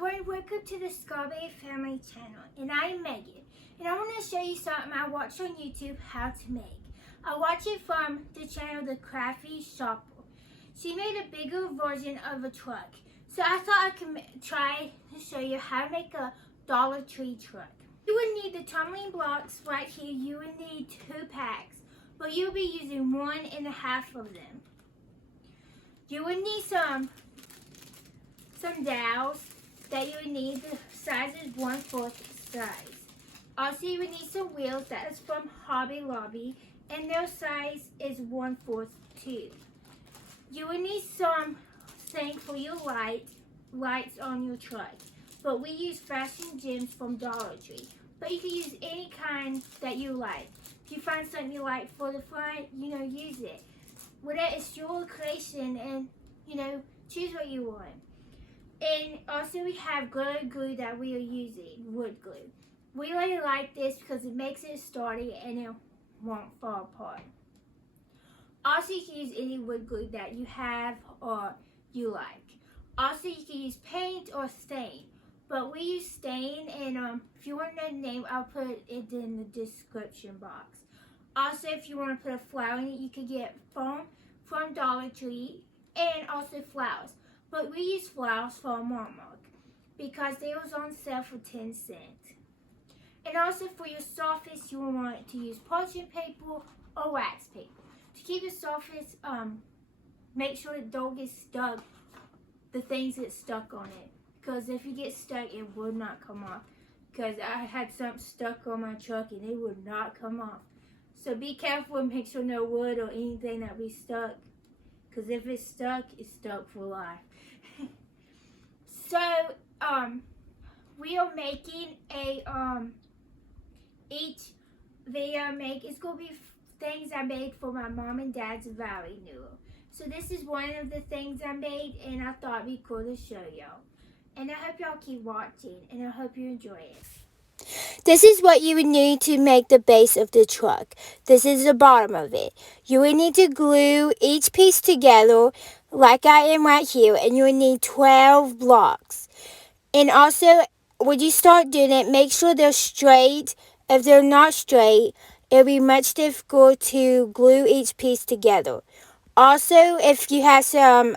everyone, welcome to the Scarberry Family channel, and I'm Megan, and I want to show you something I watched on YouTube how to make. I watched it from the channel The Crafty Shopper. She made a bigger version of a truck, so I thought I could try to show you how to make a Dollar Tree truck. You would need the tumbling blocks right here. You would need 2 packs, but you'll be using 1.5 of them. You would need some dowels that you would need. The size is 1/4 size. Also, you would need some wheels. That is from Hobby Lobby, and their size is 1/4 too. You would need some thing for your lights on your truck, but we use Fashion Gems from Dollar Tree. But you can use any kind that you like. If you find something you like for the front, use it. Whatever, it's your creation, and choose what you want. And also we have glue that we are using, wood glue. We really like this because it makes it sturdy and it won't fall apart. Also, you can use any wood glue that you have or you like. Also, you can use paint or stain, but we use stain, and if you want to know the name, I'll put it in the description box. Also, if you want to put a flower in it, you can get foam from Dollar Tree and also flowers. But we use flowers from Walmart because they was on sale for 10 cents. And also for your surface, you will want to use parchment paper or wax paper. To keep your surface, make sure it don't get stuck, the things get stuck on it. Because if you get stuck, it would not come off. Because I had something stuck on my truck and it would not come off. So be careful and make sure no wood or anything that be stuck. Because if it's stuck for life. So, we are making a, each video I make, it's going to be things I made for my mom and dad's Valley noodle. So this is one of the things I made, and I thought it'd be cool to show y'all. And I hope y'all keep watching, and I hope you enjoy it. This is what you would need to make the base of the truck. This is the bottom of it. You would need to glue each piece together like I am right here, and you would need 12 blocks. And also, when you start doing it, make sure they're straight. If they're not straight, it'll be much difficult to glue each piece together. Also, if you have some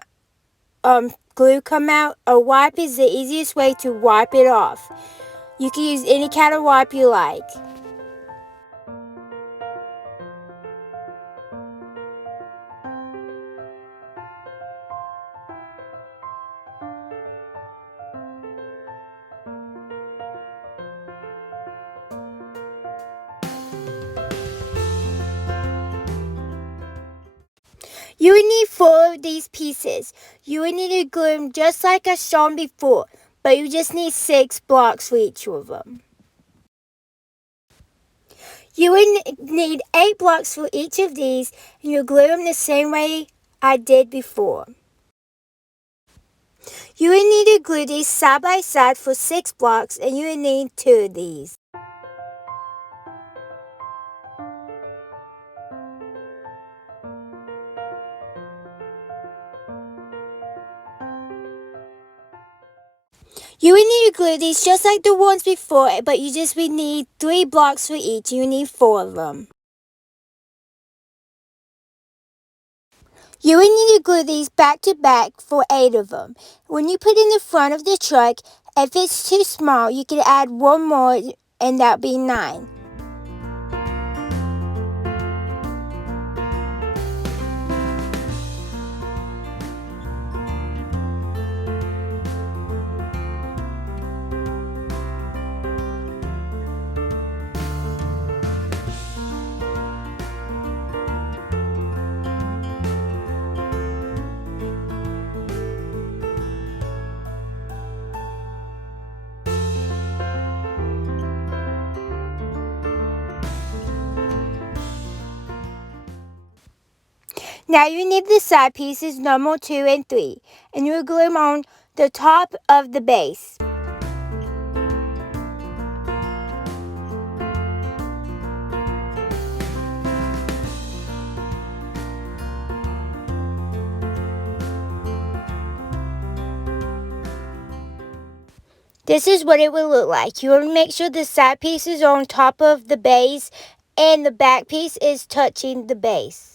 glue come out, a wipe is the easiest way to wipe it off. You can use any kind of wipe you like. You would need 4 of these pieces. You would need to glue them just like I shown before, but you just need 6 blocks for each of them. You would need 8 blocks for each of these, and you glue them the same way I did before. You would need to glue these side by side for 6 blocks, and you would need 2 of these. You would need to glue these just like the ones before, but you just would need 3 blocks for each. You need 4 of them. You would need to glue these back to back for 8 of them. When you put in the front of the truck, if it's too small, you can add 1 more, and that would be 9. Now you need the side pieces number 2 and 3, and you will glue them on the top of the base. This is what it will look like. You want to make sure the side pieces are on top of the base and the back piece is touching the base.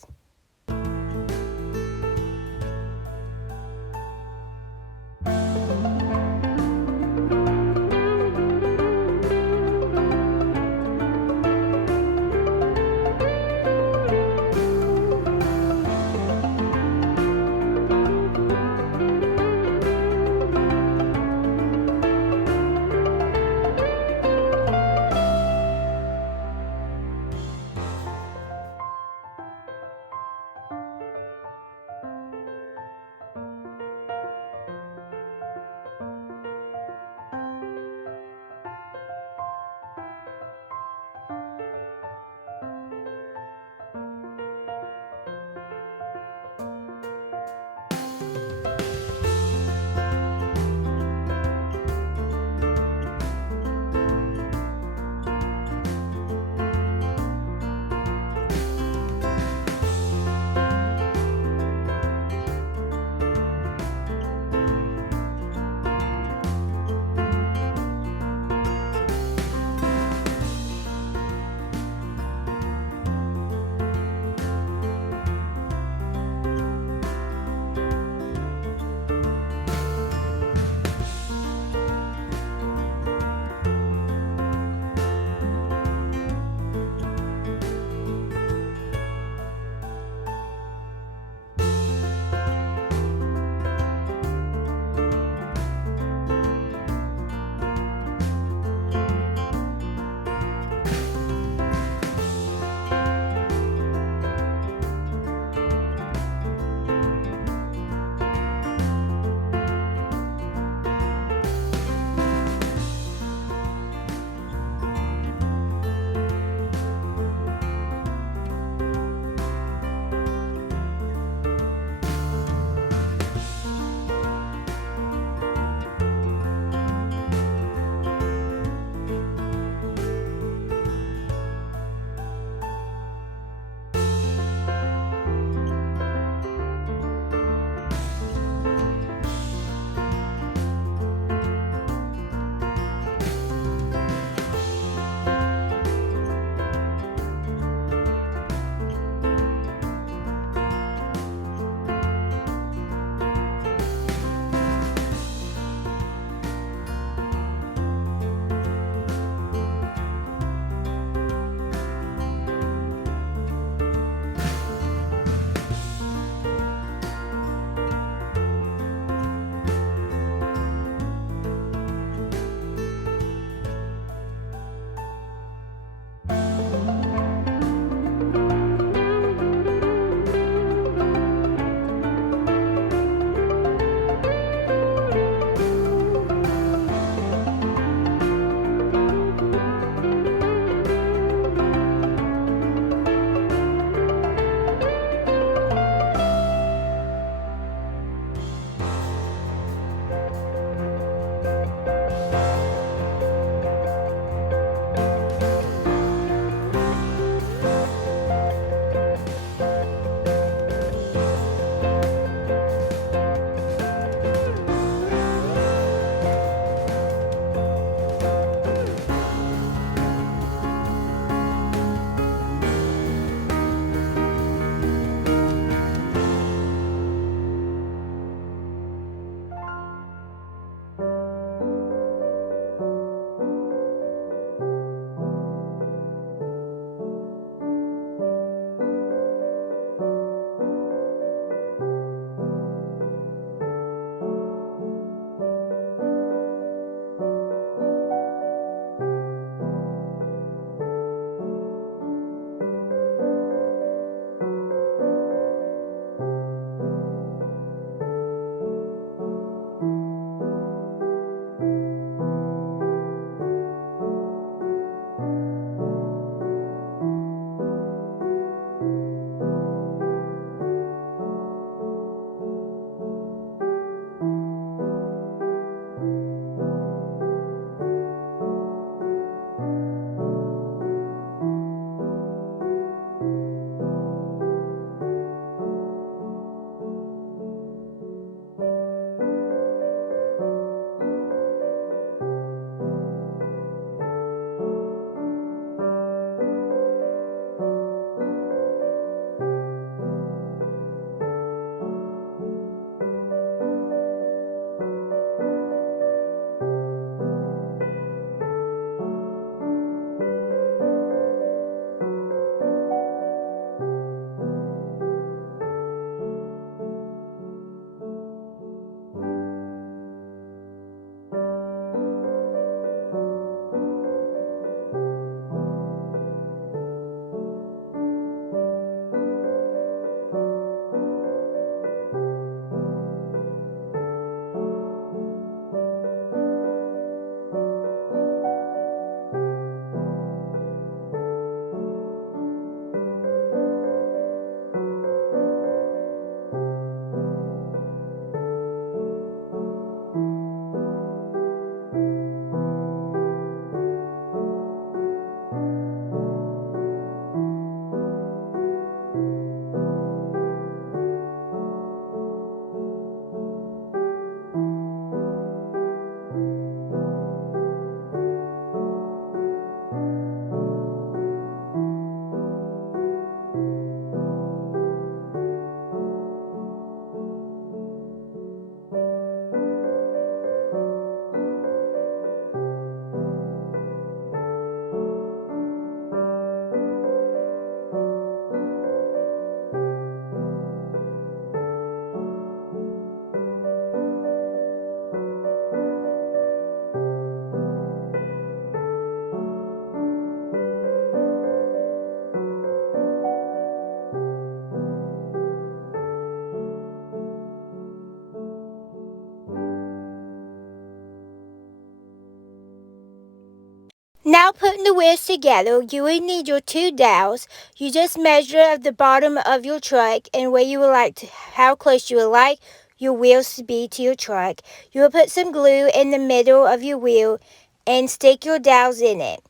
Now putting the wheels together, you will need your 2 dowels. You just measure at the bottom of your truck and where you would like to, how close you would like your wheels to be to your truck. You will put some glue in the middle of your wheel and stick your dowels in it.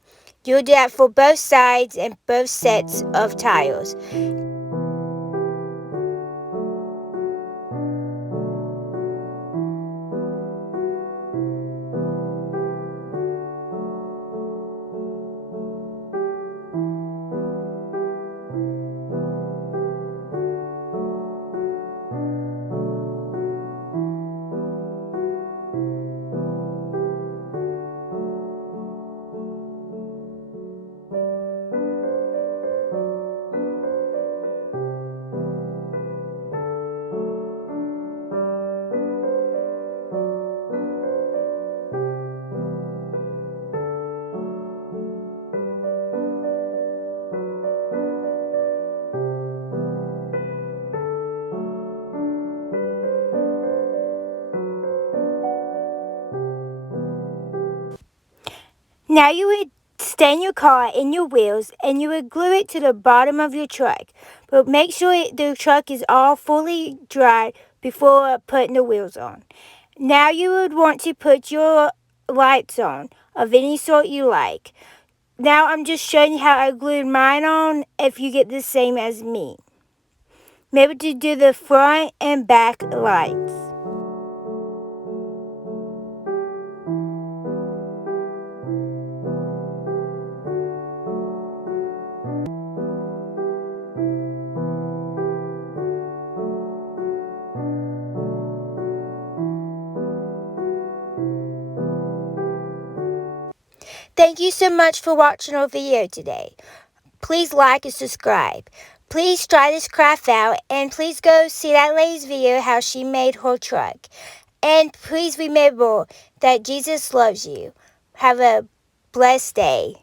You'll do that for both sides and both sets of tires. Now you would stand your car in your wheels and you would glue it to the bottom of your truck. But make sure the truck is all fully dry before putting the wheels on. Now you would want to put your lights on of any sort you like. Now I'm just showing you how I glued mine on if you get the same as me. Maybe to do the front and back lights. Thank you so much for watching our video today. Please like and subscribe. Please try this craft out and please go see that lady's video how she made her truck. And please remember that Jesus loves you. Have a blessed day.